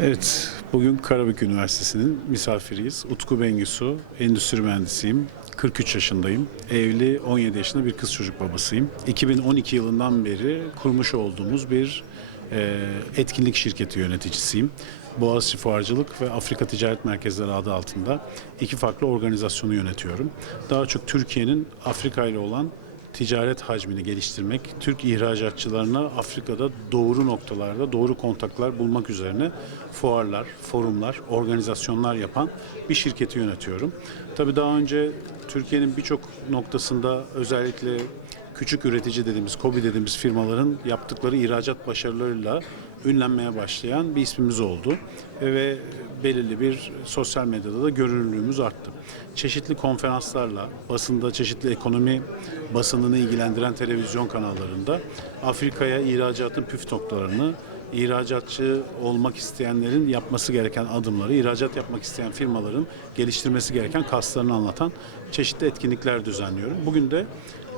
Evet, bugün Karabük Üniversitesi'nin misafiriyiz. Utku Bengisu, endüstri mühendisiyim. 43 yaşındayım. Evli, 17 yaşında bir kız çocuk babasıyım. 2012 yılından beri kurmuş olduğumuz bir e, etkinlik şirketi yöneticisiyim. Boğaziçi Fuarcılık ve Afrika Ticaret Merkezleri adı altında iki farklı organizasyonu yönetiyorum. Daha çok Türkiye'nin Afrika ile olan ticaret hacmini geliştirmek, Türk ihracatçılarına Afrika'da doğru noktalarda doğru kontaklar bulmak üzerine fuarlar, forumlar, organizasyonlar yapan bir şirketi yönetiyorum. Tabii daha önce Türkiye'nin birçok noktasında özellikle küçük üretici dediğimiz, KOBİ dediğimiz firmaların yaptıkları ihracat başarılarıyla ünlenmeye başlayan bir ismimiz oldu. Ve belirli bir sosyal medyada da görünürlüğümüz arttı. Çeşitli konferanslarla, basında çeşitli ekonomi basınını ilgilendiren televizyon kanallarında Afrika'ya ihracatın püf noktalarını, ihracatçı olmak isteyenlerin yapması gereken adımları, ihracat yapmak isteyen firmaların geliştirmesi gereken kaslarını anlatan çeşitli etkinlikler düzenliyorum. Bugün de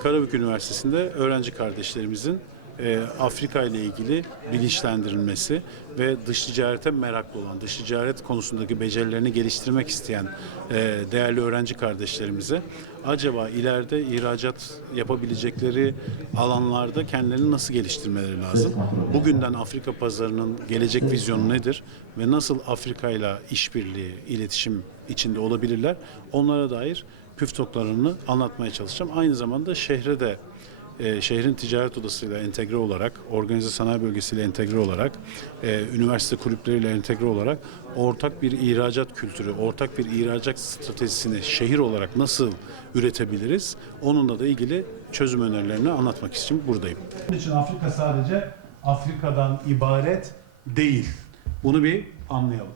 Karabük Üniversitesi'nde öğrenci kardeşlerimizin e, Afrika ile ilgili bilinçlendirilmesi ve dış ticarete meraklı olan, dış ticaret konusundaki becerilerini geliştirmek isteyen e, değerli öğrenci kardeşlerimize acaba ileride ihracat yapabilecekleri alanlarda kendilerini nasıl geliştirmeleri lazım? Bugünden Afrika pazarının gelecek vizyonu nedir ve nasıl Afrika ile işbirliği, iletişim içinde olabilirler? Onlara dair püf noktalarını anlatmaya çalışacağım. Aynı zamanda şehre de e, şehrin ticaret odasıyla entegre olarak, organize sanayi bölgesiyle entegre olarak, e, üniversite kulüpleriyle entegre olarak ortak bir ihracat kültürü, ortak bir ihracat stratejisini şehir olarak nasıl üretebiliriz? Onunla da ilgili çözüm önerilerini anlatmak için buradayım. Bunun için Afrika sadece Afrika'dan ibaret değil. Bunu bir anlayalım.